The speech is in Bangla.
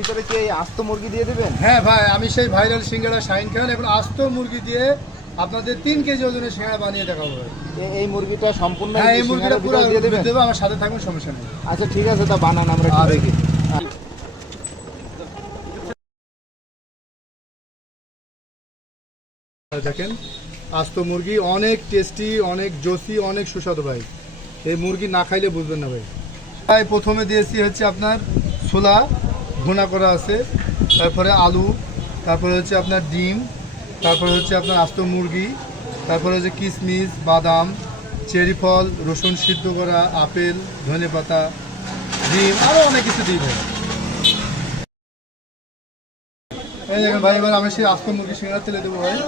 ভিতরে কি এই আস্ত মুরগি দিয়ে দিবেন? হ্যাঁ ভাই, আমি সেই ভাইরাল সিঙ্গাড়া শাহিন খান এখন আস্ত মুরগি দিয়ে আপনাদের 3 কেজি ওজনের সিঙ্গাড়া বানিয়ে দেখাবো ভাই। এই মুরগিটা সম্পূর্ণ হ্যাঁ, এই মুরগিটা পুরো দিয়ে দিবেন? দেবো, আমার সাথে থাকুন, সমস্যা নেই। আচ্ছা ঠিক আছে, তা বানান, আমরা একটু দেখি। দেখেন, আস্ত মুরগি অনেক টেস্টি, অনেক জোসি, অনেক সুস্বাদু ভাই। এই মুরগি না খাইলে বুঝবেন না ভাই। তাই প্রথমে দিয়েছি হচ্ছে আপনার ছোলা ভুনা করা আছে, তারপরে আলু, তারপরে হচ্ছে আপনার ডিম, তারপরে হচ্ছে আপনার আস্ত মুরগি, তারপরে হচ্ছে কিশমিশ, বাদাম, চেরি ফল, রসুন সিদ্ধ করা, আপেল, ধনেপাতা, ডিম, আরও অনেক কিছু দিই ভাই। এই দেখেন ভাই, এবার আমি সেই আস্ত মুরগি সিঙ্গাড়া তেলে দেবো ভাই।